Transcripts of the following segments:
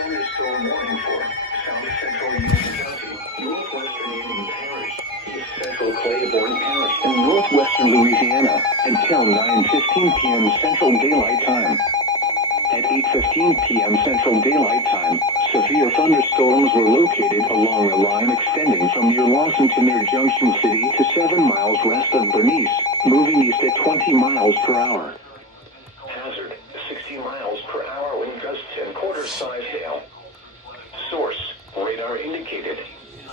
Thunderstorm warning for South Central Union County, Northwestern Union Parish, East Central Claiborne Parish, and Northwestern Louisiana until 9:15 p.m. Central Daylight Time. At 8:15 p.m. Central Daylight Time, severe thunderstorms were located along a line extending from near Lawson to near Junction City to 7 miles west of Bernice, moving east at 20 miles per hour. Hazard, 60 miles per hour wind gusts and quarter-size hail. Source, radar indicated.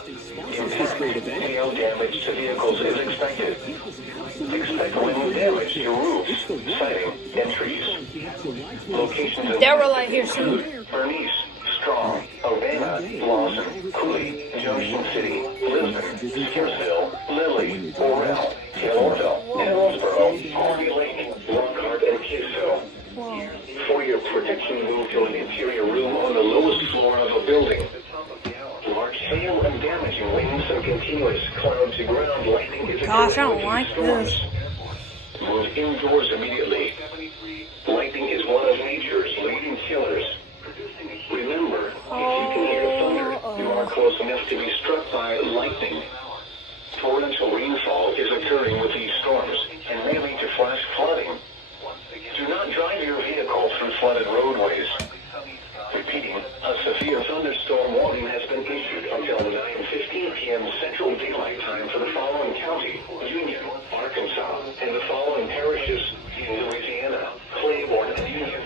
Impact, hail damage to vehicles is expected. Expect wind damage to roofs, siding, and trees. Locations of There will I hear soon. Bernice, Strong, Urbana, Lawson, Cooley, Junction City, Lisbon, Scarsville, Lilly, Orel, Taylorville, Hillsborough, Harvey Lake, Lockhart, and Kisco. For your protection, move to an interior room on the lowest floor of a building. Large hail and damaging winds and continuous cloud-to-ground lightning is Gosh, I don't like this. Move indoors immediately. Lightning is one of nature's leading killers. Remember, if you can hear thunder, you are close enough to be struck by lightning. Torrential rainfall is occurring with these storms and may lead to flash flooding. Do not drive your vehicle through flooded roadways. Repeating, a severe thunderstorm warning has been issued until 9:15 p.m. Central Daylight Time for the following county: Union, Arkansas, and the following parishes in Louisiana: Claiborne and Union.